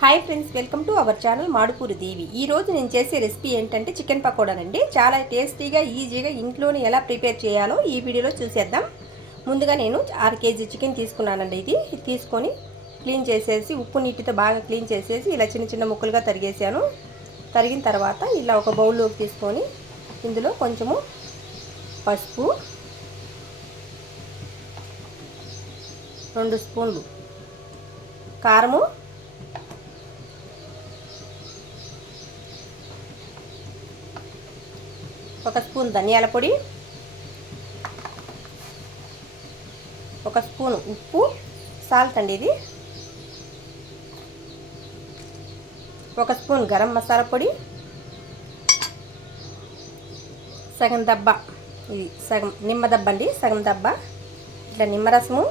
Hi friends, welcome to our channel Madupuri Devi. ఈ రోజు నేను చేసే రెసిపీ ఏంటంటే చికెన్ పకోడానండి. చాలా టేస్టీగా ఈజీగా ఇంట్లోనే ఎలా ప్రిపేర్ చేయాలో ఈ వీడియోలో చూసేద్దాం. ముందుగా నేను 6 కేజీ చికెన్ తీసుకున్నానండి. ఇది తీసుకొని క్లీన్ చేసేసి ఉప్పు నీటితో బాగా క్లీన్ చేసేసి ఇలా చిన్న చిన్న ముక్కలుగా తరిగేసాను. తరిగిన తర్వాత ఇలా ఒక బౌల్లోకి తీసుకొని ఇందులో కొంచెము పసుపు, 2 స్పూన్లు కారము, 1 స్పూన్ ధనియాల పొడి, 1 స్పూన్ ఉప్పు, సాల్ట్ అండి ఇది, 1 స్పూన్ గరం మసాలా పొడి, సగం దబ్బ, ఇది సగం నిమ్మ దబ్బ అండి, సగం దబ్బ ఇట్లా నిమ్మరసము,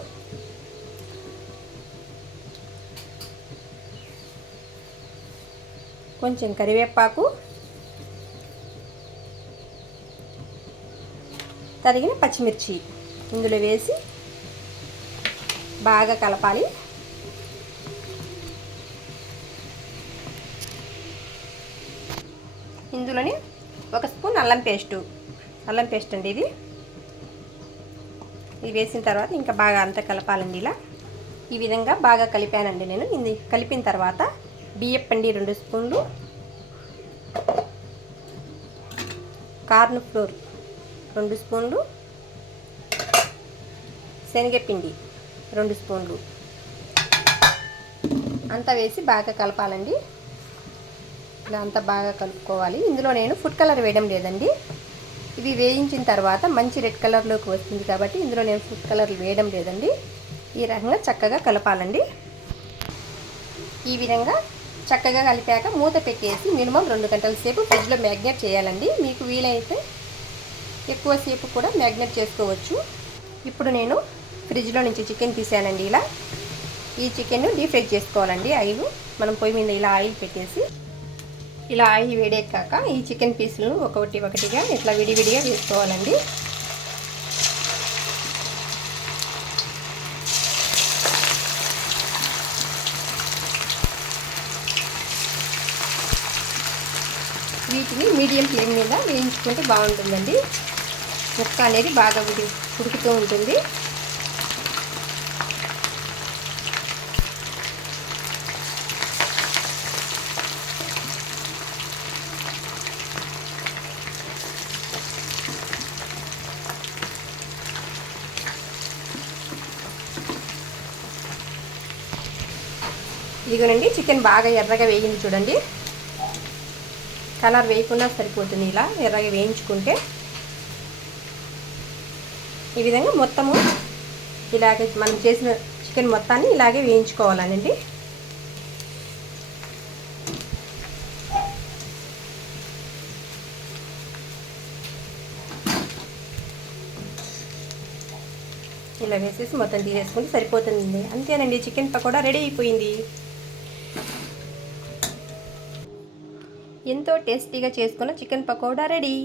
కొంచెం కరివేపాకు, తరిగిన పచ్చిమిర్చి ఇందులో వేసి బాగా కలపాలి. ఇందులోని 1 స్పూన్ అల్లం పేస్ట్ అండి ఇది వేసిన తర్వాత ఇంకా బాగా అంతా కలపాలండి. ఇలా ఈ విధంగా బాగా కలిపానండి నేను. ఇది కలిపిన తర్వాత బియ్యం పిండి 2 స్పూన్లు, కార్న్ ఫ్లోర్ 2 స్పూన్లు, శనగపిండి 2 స్పూన్లు అంతా వేసి బాగా కలపాలండి. ఇలా అంతా బాగా కలుపుకోవాలి. ఇందులో నేను ఫుడ్ కలర్ వేయడం లేదండి. ఇవి వేయించిన తర్వాత మంచి రెడ్ కలర్లోకి వస్తుంది కాబట్టి ఇందులో నేను ఫుడ్ కలర్ వేయడం లేదండి. ఈ రకంగా చక్కగా కలపాలండి. ఈ విధంగా చక్కగా కలిపాక మూత పెట్టేసి మినిమం 2 గంటల సేపు ఫ్రిడ్జ్లో మ్యాగ్నేట్ చేయాలండి. మీకు వీలైతే ఎక్కువసేపు కూడా మ్యాగ్నేట్ చేసుకోవచ్చు. ఇప్పుడు నేను ఫ్రిడ్జ్లో నుంచి చికెన్ తీసానండి. ఇలా ఈ చికెన్ డీప్ ఫ్రై చేసుకోవాలండి. మనం పొయ్యి మీద ఇలా ఆయిల్ పెట్టేసి ఇలా ఆయిల్ వేడెక్కాక ఈ చికెన్ పీసులను ఒకటిగా ఇట్లా విడివిడిగా వేసుకోవాలండి. వీటిని మీడియం ఫ్లేమ్ మీద వేయించుకుంటే బాగుంటుందండి. ముక్క అనేది బాగా ఉడుకుతూ ఉంటుంది. ఇదిగోనండి చికెన్ బాగా ఎర్రగా వేగింది చూడండి. కలర్ వేయకుండా సరిపోతుంది. ఇలా ఎర్రగా వేయించుకుంటే ఈ విధంగా మొత్తము ఇలాగే మనం చేసిన చికెన్ మొత్తాన్ని ఇలాగే వేయించుకోవాలండి. ఇలా వేసేసి మొత్తం తీసేసుకుంటే సరిపోతుంది. అంతేనండి, చికెన్ పకోడా రెడీ అయిపోయింది. ఎంతో టేస్టీగా చేసుకున్న చికెన్ పకోడా రెడీ.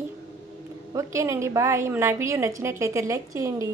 ఓకేనండి, బాయ్. నా వీడియో నచ్చినట్లయితే లైక్ చేయండి.